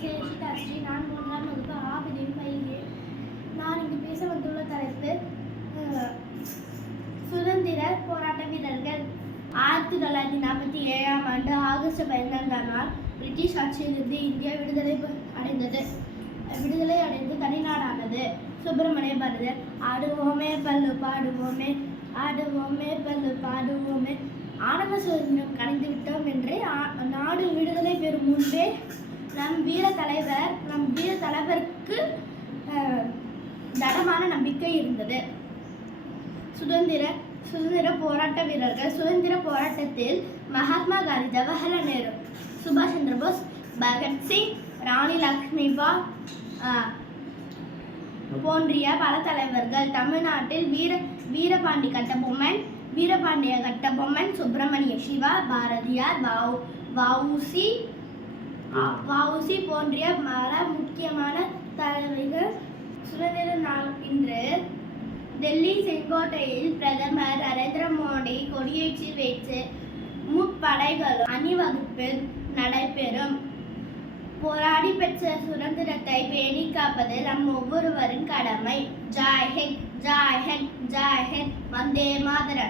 சேஷிதா ஸ்ரீ நான் மூன்றாம் வகுப்பு ஆ பயில்கிறேன் நான் இங்கு பேச வந்துள்ள தலைப்பு சுதந்திர போராட்ட வீரர்கள் ஆயிரத்தி தொள்ளாயிரத்தி நாற்பத்தி ஏழாம் ஆண்டு ஆகஸ்ட் பதினைந்தாம் நாள் பிரிட்டிஷ் ஆட்சியிலிருந்து இந்தியா விடுதலை அடைந்தது. விடுதலை அடைந்து தனிநாடானது சுப்பிரமணிய பாரதியார் ஆடுவோமே பல்லு பாடுவோமே ஆடுவோமே பல்லு பாடுவோமே ஆனந்த சுதந்திரம் கலைந்து விட்டோம் என்று நாடு விடுதலை பெறும் முன்பே நம் வீர தலைவர் நம் வீர தலைவருக்கு தடமான நம்பிக்கை இருந்தது. சுதந்திர சுதந்திர போராட்ட வீரர்கள் சுதந்திர போராட்டத்தில் மகாத்மா காந்தி ஜவஹர்லால் நேரு சுபாஷ் சந்திர போஸ் பகத்சிங் ராணி லக்ஷ்மிபாய் போன்றிய பல தலைவர்கள் தமிழ்நாட்டில் வீர வீரபாண்டி கட்டபொம்மன் வீரபாண்டிய கட்டபொம்மன் சுப்பிரமணிய சிவா பாரதியார் வாவு வவுசி வவுசி போன்றிய மர முக்கியமான தலைவர்கள் சுதந்திர நாள் இன்று. டெல்லி செங்கோட்டையில் பிரதமர் நரேந்திர மோடி கொடியேற்றி வைத்து முப்படைகளும் அணிவகுப்பில் நடைபெறும். போராடி பெற்ற சுதந்திரத்தை பேணி காப்பது நம் ஒவ்வொருவரின் கடமை. ஜாய் ஹிந்த் ஜாய் ஜாய் வந்தே மாதரன்